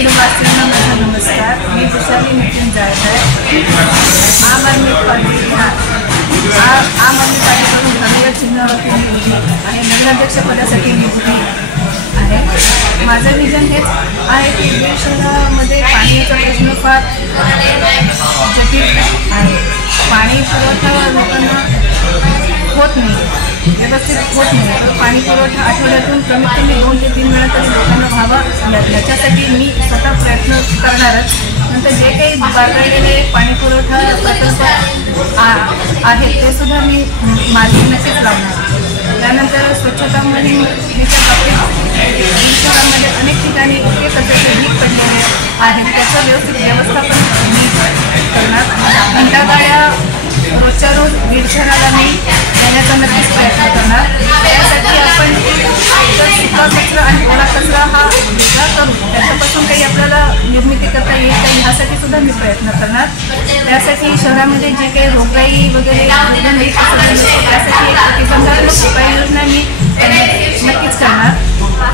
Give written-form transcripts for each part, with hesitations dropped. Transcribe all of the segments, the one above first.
बीडवासियांना माझा नमस्कार. मी वैशाली नितीन जायकर. आम आदमी पार्टीकडून धन्यवाद चिन्हावरती निवडली आणि नगराध्यक्षपदासाठी निवडली आहे. माझं विजन हेच आहे की बीड शहरामध्ये पाण्याचा प्रश्न फार जटिल आहे. पाणी पुरवठा लोकांना होत नाही, व्यवस्थित होत नाही. तर पाणी पुरवठा आठवड्यातून कमीत कमी 2 ते 3 वेळा तरी लोकांना व्हावा, याच्यासाठी मी स्वतः प्रयत्न करणारच. नंतर जे काही बारकाईने पाणी पुरवठा प्रकल्प आहेत ते सुद्धा मी माझी नक्कीच लावणार. त्यानंतर स्वच्छता मोहिमेच्या बाबतीत शहरामध्ये अनेक ठिकाणी इतके कचऱ्याचे ढीग पडलेले आहेत, त्याचं व्यवस्थित व्यवस्थापन मी करणार. घंटागाड्या रोजच्या रोज बीड शहराला मी येण्याचा नक्कीच प्रयत्न करणार. त्यासाठी आपण सुका कचरा आणि ओला कचरा हा वेगळा करू, त्याच्यापासून काही आपल्याला निर्मिती करता येईल का ह्यासाठी सुद्धा मी प्रयत्न करणार. त्यासाठी शहरामध्ये जे काही रोगराई वगैरे त्यासाठी एक प्रतिबंधात्मक उपाययोजना मी नक्कीच करणार.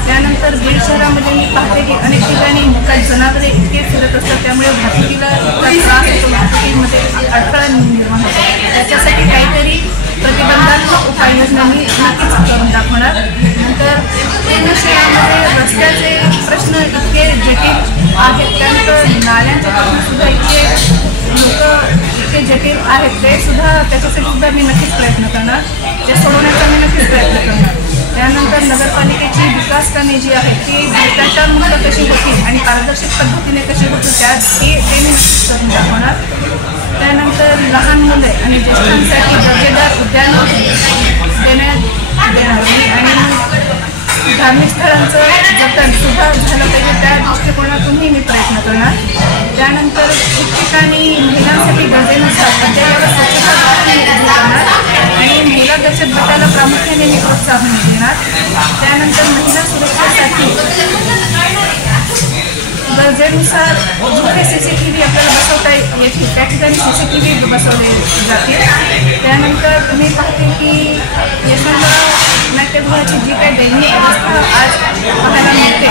त्यानंतर बीड शहरामध्ये मी पाहते की अनेक ठिकाणी मुख्य जनावरे इतके फिरत असतात, त्यामुळे वाहतुकीला त्रास होतो, वाहतुकीमध्ये अडथळा निर्माण होतो. त्याच्यासाठी काहीतरी प्रतिबंधात्मक उपाययोजना मी नक्कीच करून दाखवणार. नंतर पूर्ण शहरामध्ये रस्त्याचे प्रश्न इतके जटिल आहेत, त्यानंतर नाल्यांचे प्रश्नसुद्धा इतके जटिल आहेत, ते सुद्धा त्याच्यासाठी सुद्धा मी नक्कीच प्रयत्न करणार, ते सोडवण्याचा मी नक्कीच प्रयत्न करणार. त्यानंतर नगरपालिकेची विकास कामे जी आहेत ती भ्रष्टाचारमुक्त कशी होतील आणि पारदर्शक पद्धतीने कशी होतील ते मी नक्कीच करून दाखवणार. त्यानंतर लहान मुले आणि ज्येष्ठांसाठी दर्जेदार उद्यान देण्यात येणार आणि धार्मिक स्थळांचं जतन सुद्धा झालं पाहिजे, त्या दृष्टिकोनातूनही मी प्रयत्न करणार. त्यानंतर ठिकठिकाणी महिलांसाठी गरजेनुसार अद्ययावत स्वच्छता करणार आणि महिला बचत गटाला प्रामुख्याने मी प्रोत्साहन देणार. त्यानंतर महिला सुरक्षेसाठी गरजेनुसार जिथे CCTV आपल्याला बसवता येतील त्या ठिकाणी CCTV बसवले जातील. त्यानंतर तुम्ही पाहते की यशवंतराव नाट्यगृहाची जी काही दयनीय अवस्था आज पाहायला मिळते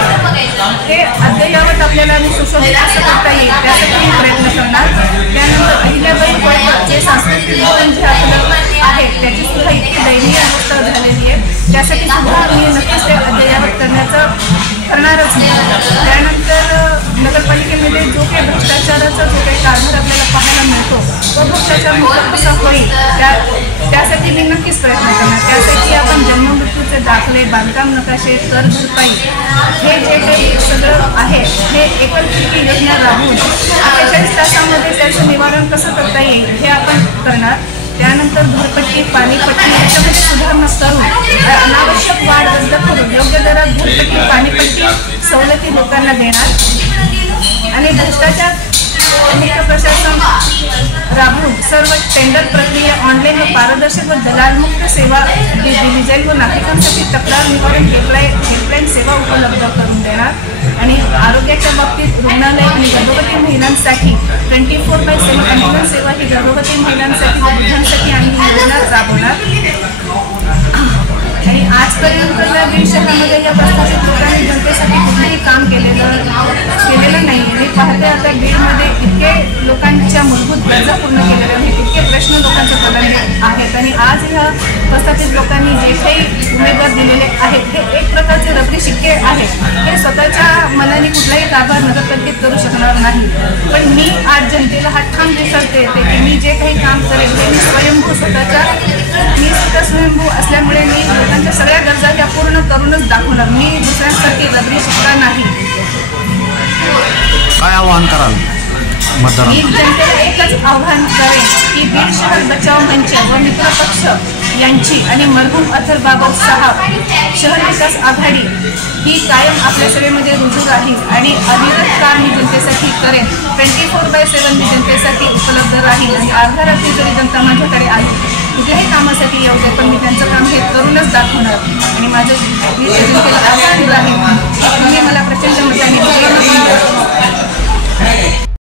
ते अद्ययावत आपल्याला सुशोभित कसं करता येईल त्यासाठी मी प्रयत्न करणार. त्यानंतर अहिल्याबाई होळकर जे सांस्कृतिक भवन जे आपलं आहे त्याची सुद्धा इतकी दयनीय अवस्था झालेली आहे, त्यासाठी सुद्धा मी नक्कीच ते अद्ययावत करणारच नाही. त्यानंतर नगरपालिकेमध्ये जो काही भ्रष्टाचाराचा जो काही कारभार आपल्याला पाहायला मिळतो तो भ्रष्टाचार मुक्त कसा होईल त्यासाठी मी नक्कीच प्रयत्न करणार. त्यासाठी आपण जन्ममृत्यूचे दाखले, बांधकाम नकाशे, कर भरपाई हे जे काही सगळं आहे हे एकल खिडकी योजना राबवून 48 तासामध्ये त्याचं निवारण कसं करता येईल हे आपण करणार. त्यानंतर घरपट्टी, पाणीपट्टी याच्यामध्ये सुधारणा करून अनावश्यक वाढ रद्द करून योग्य दरात घरपट्टी, पाणीपट्टी सवलती लोकांना देणार आणि भ्रष्टाचार मुक्त प्रशासन राबवून सर्व टेंडर प्रक्रिया ऑनलाईन व पारदर्शक व दलालमुक्त सेवा दिली जाईल व नागरिकांसाठी तक्रार निवारण हेल्पलाईन सेवा उपलब्ध करून देणार आणि आरोग्याच्या बाबतीत रुग्णालय आणि गर्भवती महिलांसाठी 24/7 ॲम्ब्युलन्स सेवा ही गर्भवती महिलांसाठी व वृद्धांसाठी आम्ही योजना राबवणार. आणि आजपर्यंत बीड शहरामध्ये या प्रस्थापित लोकांनी जनतेसाठी कुठलंही काम केलेलं नाही. मी पाहते आता बीडमध्ये इतके लोकांच्या मूलभूत गरजा पूर्ण केलेल्या आहेत, इतके प्रश्न लोकांच्या प्रलंबित आहेत आणि आज ह्या प्रस्थापित लोकांनी जे काही उमेदवार दिलेले आहेत हे एक प्रकारचे रबरी शिक्के आहेत. हे स्वतःच्या मनाने कुठलाही कारभार नगरपालिकेत करू शकणार नाही, पण मी आज जनतेला हा ठाम विश्वास देते की मी जे काही काम करेल ते मी स्वयंभू मी स्वतः स्वयंभू असल्यामुळे मी लोकांच्या सगळ्या गरजा त्या पूर्ण करूनच दाखवणार. मी दुसऱ्यांसाठी रबरी शिक्का नाही. काय आवाहन कराल मी जनतेला एकच आव्हान करेन की बीड शहर बचाव मंच व मित्रपक्ष यांची आणि मरहूम अथर बाबत साहब शहर विकास आघाडी ही कायम आपल्या सेवेमध्ये रुजू राहील आणि अविरत काम मी जनतेसाठी करेन. 24/7 मी जनतेसाठी उपलब्ध राहील आणि अर्धा रात्री जरी जनता माझ्याकडे आली कुठल्याही कामासाठी येऊ दे पण मी त्यांचं काम हे करूनच दाखवणार. आणि माझं जनतेला आव्हान राहील की तुम्ही मला प्रचंड मताने